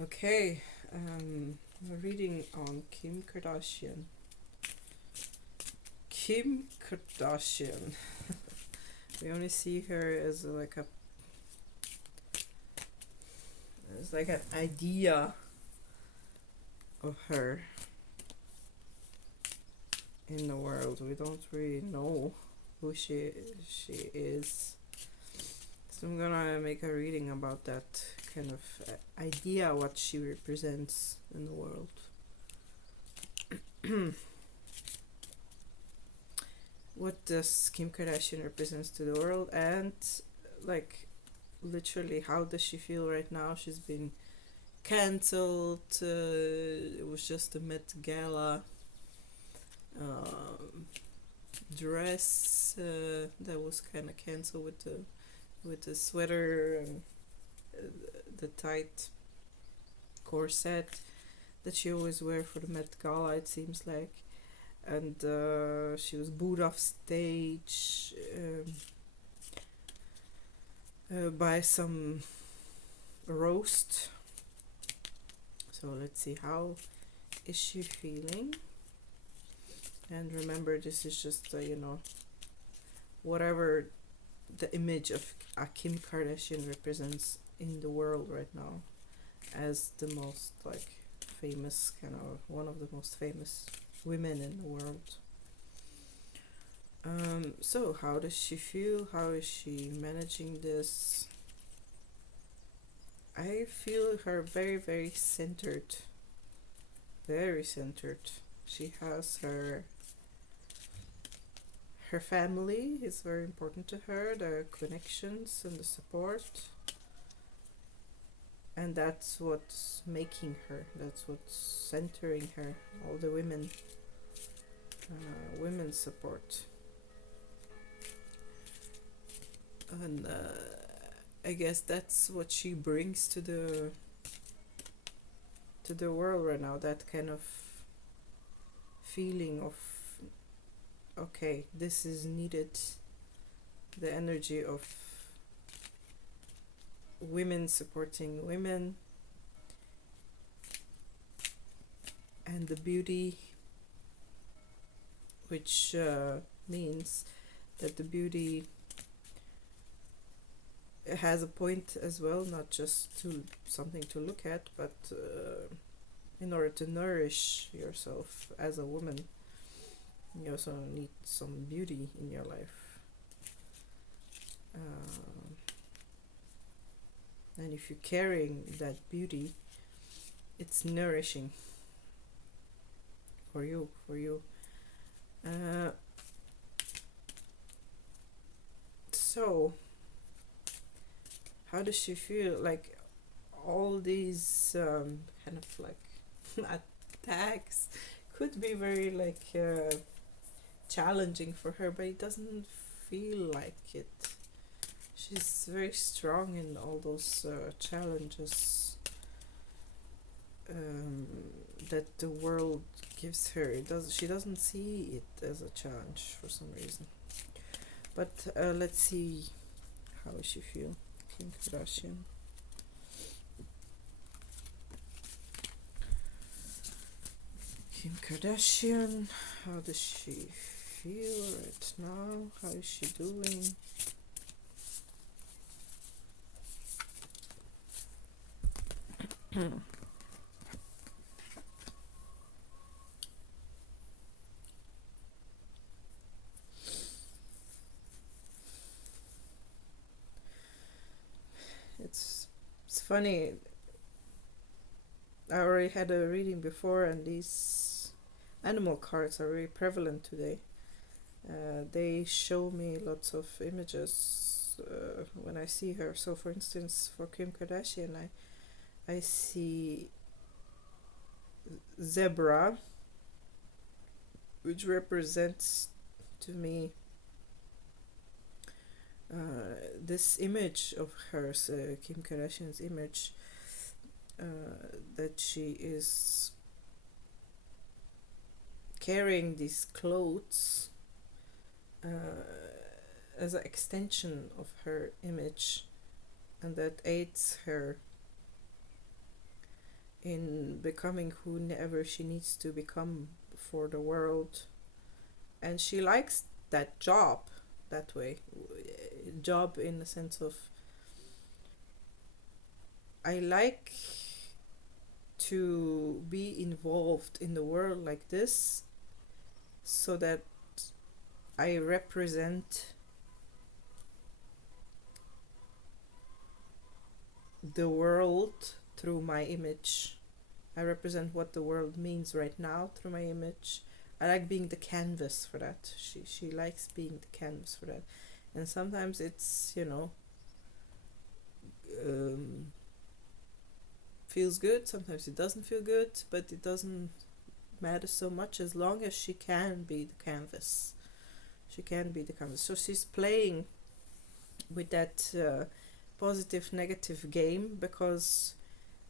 Okay, reading on Kim Kardashian. Kim Kardashian. We only see her as like an idea of her in the world. We don't really know who she is. So I'm gonna make a reading about that kind of idea, what she represents in the world. What does Kim Kardashian represents to the world, and like literally how does she feel right now? She's been cancelled. It was just a Met Gala dress that was kind of cancelled with the sweater and the tight corset that she always wear for the Met Gala. It seems like, and she was booed off stage by some roast. So let's see, how is she feeling? And remember, this is just whatever the image of Kim Kardashian represents in the world right now as the most famous, kind of one of the most famous women in the world. So how does she feel? How is she managing this? I feel her very, very centered. Very centered. She has her family is very important to her, the connections and the support. And that's what's making her, that's what's centering her, all the women support. And I guess that's what she brings to the world right now, that kind of feeling of, okay, this is needed, the energy of women supporting women, and the beauty, which means that the beauty has a point as well, not just to something to look at, but in order to nourish yourself as a woman, you also need some beauty in your life. And if you're carrying that beauty, it's nourishing for you. So how does she feel? Like all these kind of attacks could be very challenging for her, but it doesn't feel like it. She's very strong in all those challenges that the world gives her. She doesn't see it as a challenge for some reason. But let's see, how does she feel, Kim Kardashian? Kim Kardashian, how does she feel right now? How is she doing? It's funny. I already had a reading before, and these animal cards are very prevalent today. They show me lots of images when I see her. So, for instance, for Kim Kardashian, I see zebra, which represents to me this image of hers, Kim Kardashian's image, that she is carrying these clothes as an extension of her image, and that aids her in becoming whoever she needs to become for the world. And she likes that job that way. Job in the sense of, I like to be involved in the world like this so that I represent the world through my image. I represent what the world means right now through my image. I like being the canvas for that. She likes being the canvas for that. And sometimes it's, um, feels good, sometimes it doesn't feel good, but it doesn't matter so much as long as she can be the canvas. She can be the canvas. So she's playing with that positive negative game, because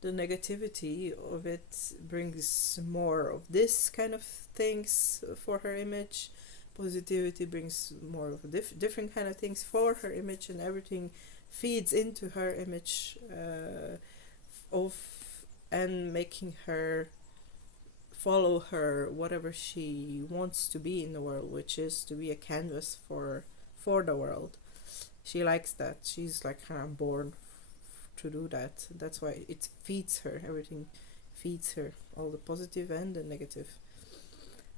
the negativity of it brings more of this kind of things for her image. Positivity brings more of different kind of things for her image, and everything feeds into her image of and making her follow her whatever she wants to be in the world, which is to be a canvas for the world. She likes that. She's like kind of born to do that. That's why it feeds her. Everything feeds her, all the positive and the negative.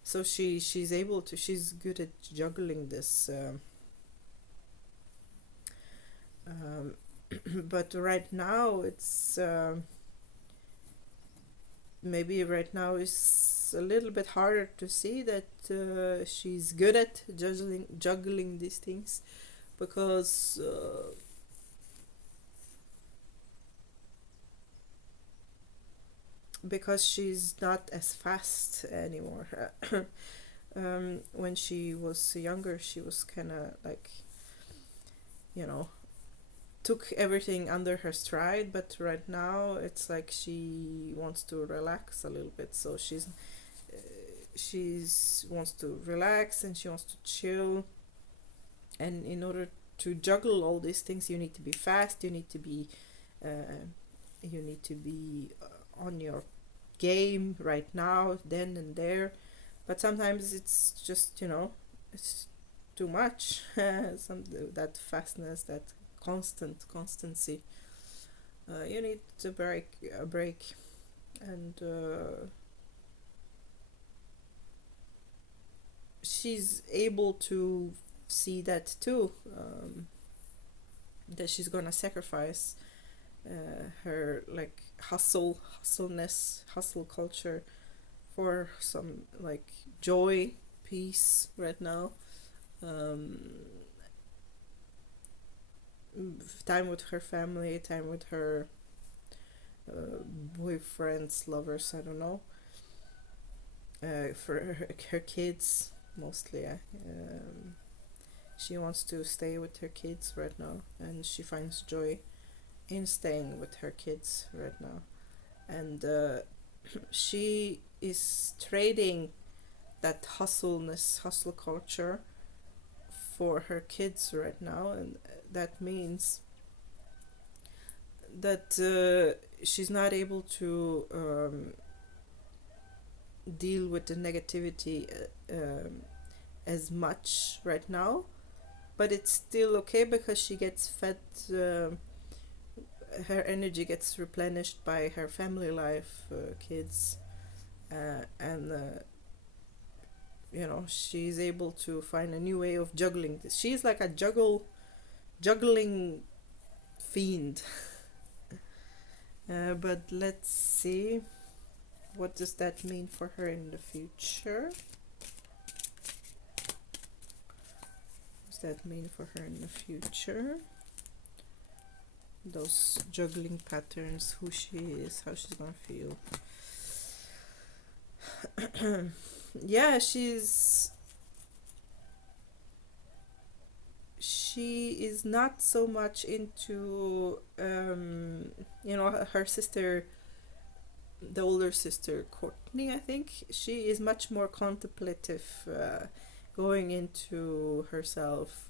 So she's able to. She's good at juggling this. Um, but right now it's maybe right now is a little bit harder to see that she's good at juggling these things, because she's not as fast anymore. When she was younger, she was kind of like, you know, took everything under her stride, but right now it's like she wants to relax a little bit. So she's wants to relax and she wants to chill. And in order to juggle all these things, you need to be fast. Uh, you need to be on your game right now, then and there. But sometimes it's just, it's too much. That fastness, that constancy. You need to a break, and she's able to see that too. That she's gonna sacrifice her like hustle culture for some like joy, peace right now. Um, Time with her family, time with her boyfriends, lovers, I don't know. For her kids, mostly. She wants to stay with her kids right now, and she finds joy in staying with her kids right now. And she is trading that hustle culture for her kids right now, and that means that she's not able to deal with the negativity as much right now, but it's still okay because she gets fed. Her energy gets replenished by her family life, kids, and she's able to find a new way of juggling this. She's like a juggling fiend. But let's see, what does that mean for her in the future? What does that mean for her in the future? Those juggling patterns, who she is, how she's gonna feel. Yeah, she is not so much into her sister, the older sister Courtney. I think she is much more contemplative, going into herself,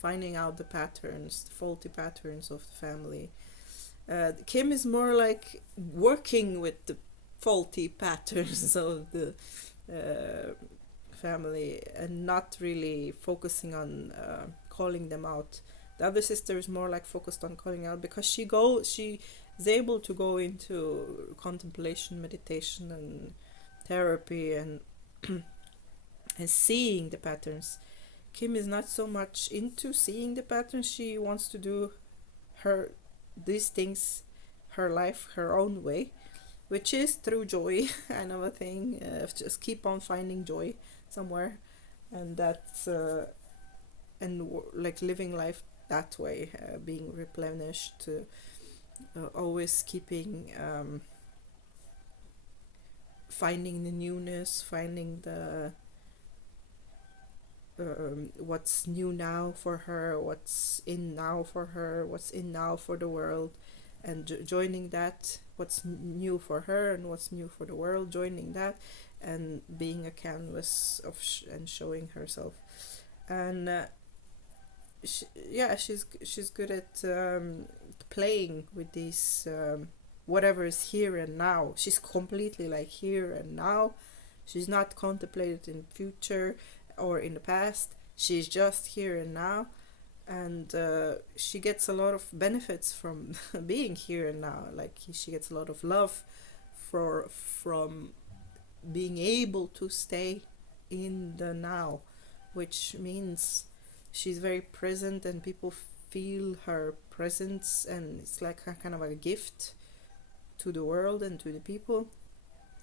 finding out the patterns, the faulty patterns of the family. Kim is more like working with faulty patterns of the uh, family, and not really focusing on calling them out. The other sister is more like focused on calling out, because she is able to go into contemplation, meditation, and therapy, and seeing the patterns. Kim is not so much into seeing the patterns. She wants to do her these things, her life, her own way, which is through joy, kind of a thing. Just keep on finding joy somewhere, and that's like living life that way, being replenished, always keeping finding the newness, finding the what's new now for her, what's in now for her, what's in now for the world, and joining that, what's new for her and what's new for the world, joining that, and being a canvas of and showing herself. And yeah, she's good at playing with these whatever is here and now. She's completely like here and now. She's not contemplated in future or in the past. She's just here and now, and she gets a lot of benefits from being here and now. Like she gets a lot of love from being able to stay in the now, which means she's very present, and people feel her presence, and it's like a kind of a gift to the world and to the people,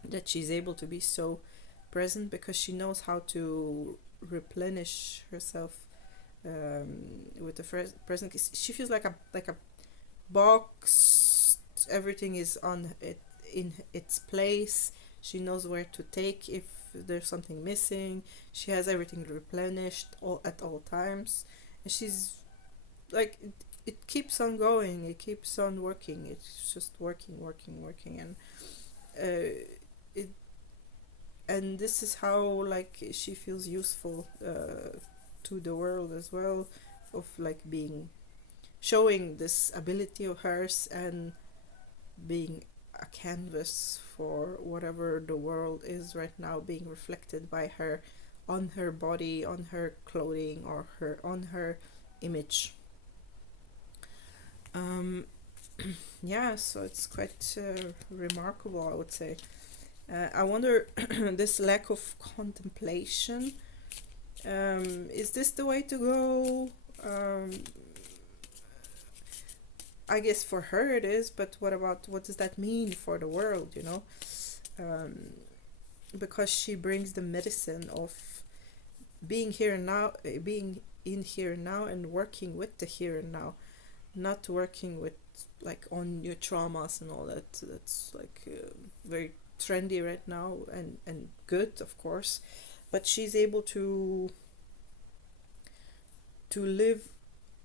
that she's able to be so present, because she knows how to replenish herself with the present. She feels like a box. Everything is on it, in its place. She knows where to take if there's something missing. She has everything replenished at all times, and she's like it keeps on going. It keeps on working. It's just working, and it and this is how like she feels useful to the world as well, of like being showing this ability of hers, and being a canvas for whatever the world is right now, being reflected by her on her body, on her clothing, or her on her image. um yeah, so it's quite remarkable, I would say. I wonder, this lack of contemplation, is this the way to go? I guess for her it is, but what does that mean for the world, you know? Um, because she brings the medicine of being here and now, being in here and now, and working with the here and now, not working with like on your traumas and all that. That's like very trendy right now, and good, of course, but she's able to live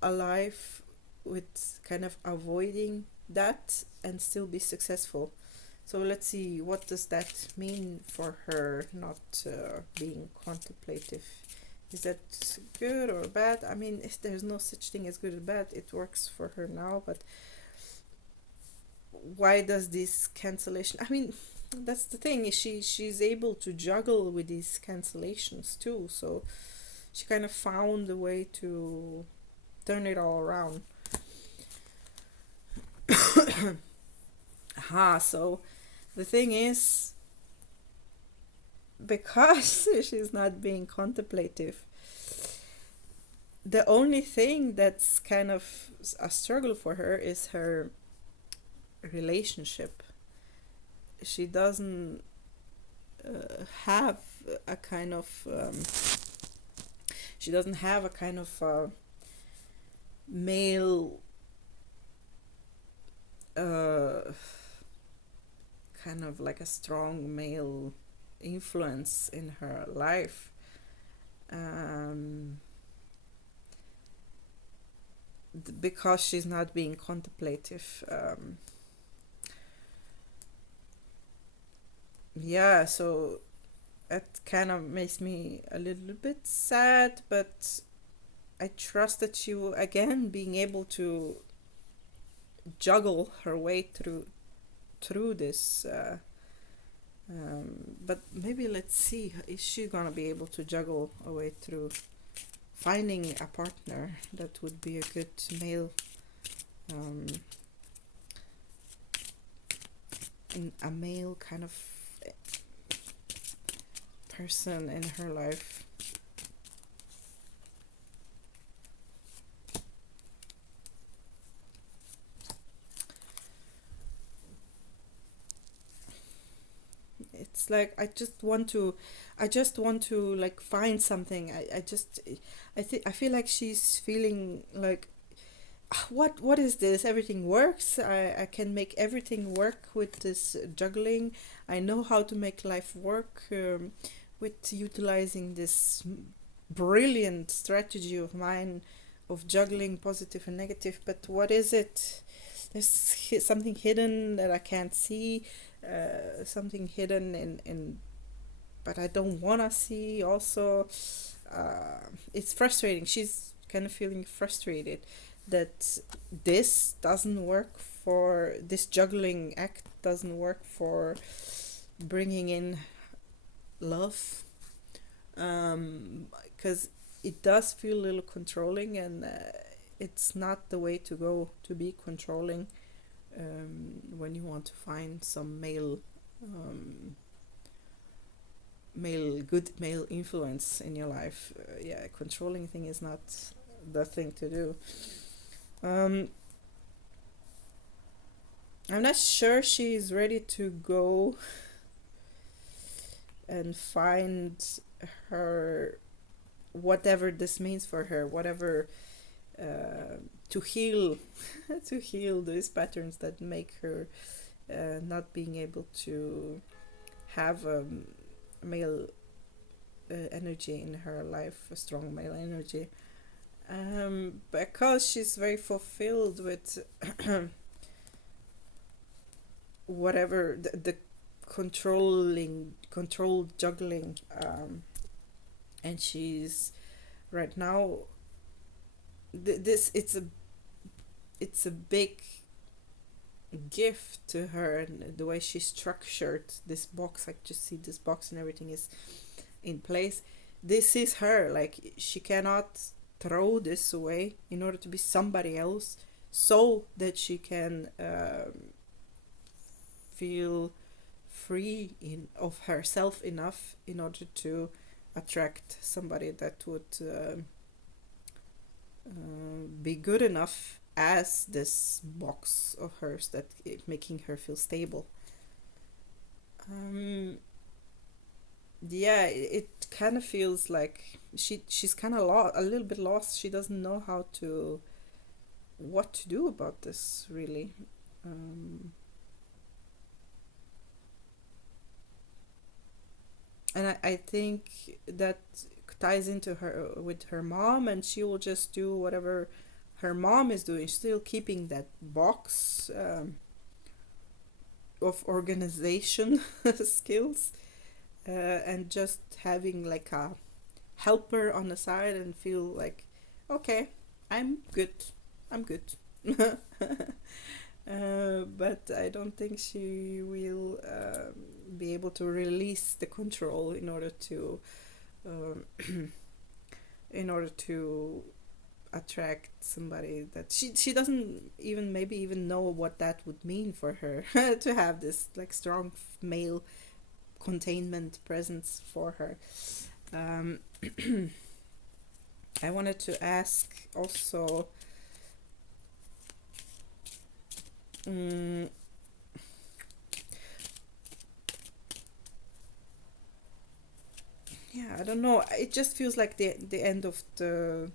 a life with kind of avoiding that and still be successful. So let's see, what does that mean for her, not being contemplative? Is that good or bad? I mean, if there's no such thing as good or bad, it works for her now, but why does this cancellation, I mean, that's the thing, is she's able to juggle with these cancellations too, so she kind of found a way to turn it all around. Aha, so the thing is, because she's not being contemplative, the only thing that's kind of a struggle for her is her relationship. She doesn't have a kind of she doesn't have a kind of male kind of like a strong male influence in her life, um, because she's not being contemplative. Yeah, so it kind of makes me a little bit sad, but I trust that she will again being able to juggle her way through this But maybe let's see, is she gonna be able to juggle a way through finding a partner that would be a good male, um, a male kind of person in her life. It's like I just want to like find something. I feel like she's feeling like, "Ah, what is this? Everything works. I can make everything work with this juggling. I know how to make life work, with utilizing this brilliant strategy of mine of juggling positive and negative. But what is it? There's something hidden that I can't see, something hidden in but I don't wanna see also. It's frustrating. She's kind of feeling frustrated that this juggling act doesn't work for bringing in love, because it does feel a little controlling, and it's not the way to go to be controlling, when you want to find some good male influence in your life. Yeah, controlling thing is not the thing to do. um, I'm not sure she's ready to go and find her, whatever this means for her, whatever, to heal to heal these patterns that make her, not being able to have a male, energy in her life, a strong male energy, because she's very fulfilled with whatever the controlled juggling, and she's right now, this it's a big gift to her, and the way she structured this box. I just see this box and everything is in place. This is her, like she cannot throw this away in order to be somebody else, so that she can, feel free in of herself enough in order to attract somebody that would, be good enough as this box of hers, that making her feel stable. Um, yeah, it kind of feels like she's kind of a little bit lost. She doesn't know how to what to do about this really. Um, and I think that ties into her with her mom, and she will just do whatever her mom is doing, still keeping that box, of organization skills, and just having like a helper on the side, and feel like, okay, I'm good, I'm good. But I don't think she will, be able to release the control in order to, um, in order to attract somebody that she doesn't even maybe even know what that would mean for her to have this like strong male containment presence for her. Um, I wanted to ask also, um, yeah, I don't know. It just feels like the end of the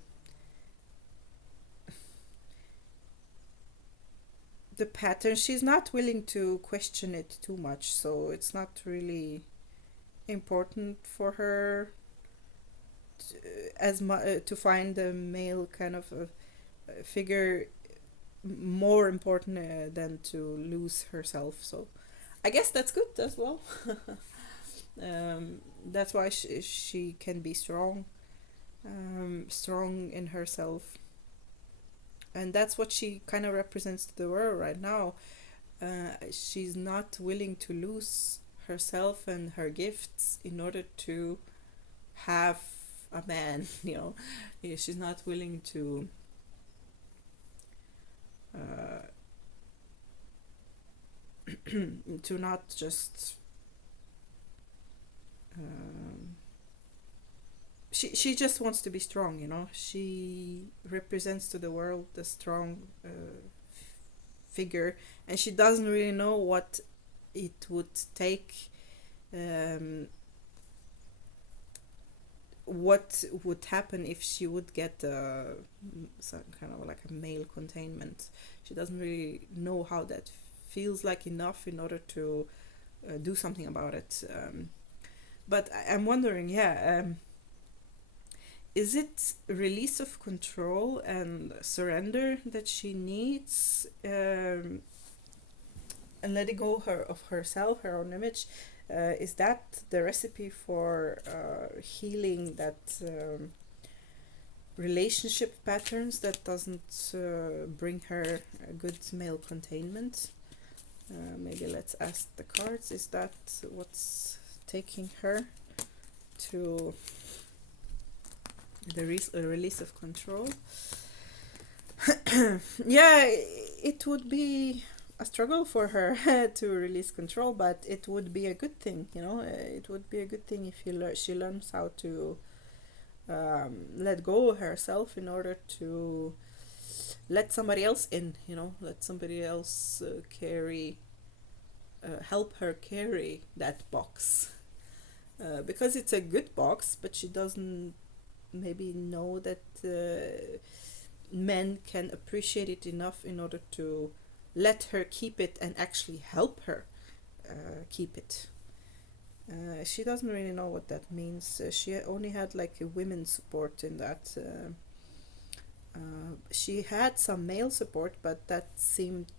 pattern. She's not willing to question it too much, so it's not really important for her to find a male kind of a figure more important, than to lose herself. So I guess that's good as well. That's why she can be strong, strong in herself, and that's what she kind of represents to the world right now. She's not willing to lose herself and her gifts in order to have a man. Yeah, she's not willing uh, to not just um, she just wants to be strong. She represents to the world the strong figure, and she doesn't really know what it would take, um, what would happen if she would get some kind of like a male containment. She doesn't really know how that feels like enough in order to do something about it. But I'm wondering, yeah, is it release of control and surrender that she needs, and letting go of herself, her own image? Is that the recipe for healing that relationship patterns that doesn't bring her a good male containment? Maybe let's ask the cards. Is that what's taking her to the release of control? Yeah, it would be a struggle for her to release control, but it would be a good thing. It would be a good thing if she learns how to let go of herself in order to let somebody else in. Let somebody else help her carry that box, because it's a good box, but she doesn't maybe know that men can appreciate it enough in order to let her keep it and actually help her keep it. She doesn't really know what that means. She only had like a women's support in that. She had some male support, but that seemed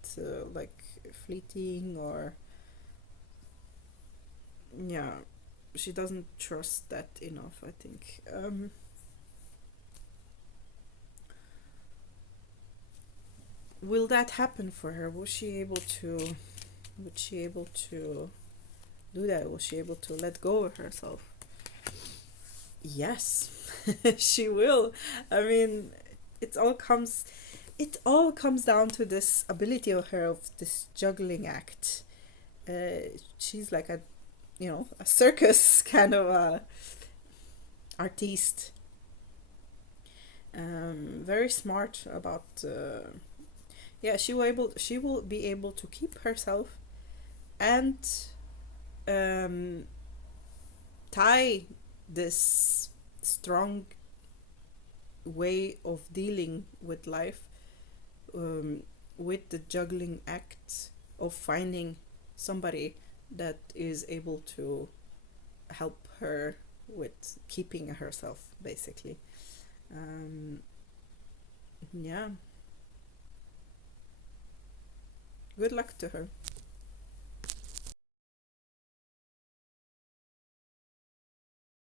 like fleeting, or yeah, she doesn't trust that enough, I think. Will that happen for her? Was she able to do that? Was she able to let go of herself? Yes. She will. I mean, it all comes down to this ability of her, of this juggling act. She's like a circus kind of artiste. Very smart about yeah, she will be able to keep herself and um, tie this strong way of dealing with life, with the juggling act of finding somebody that is able to help her with keeping herself, basically. Yeah, good luck to her.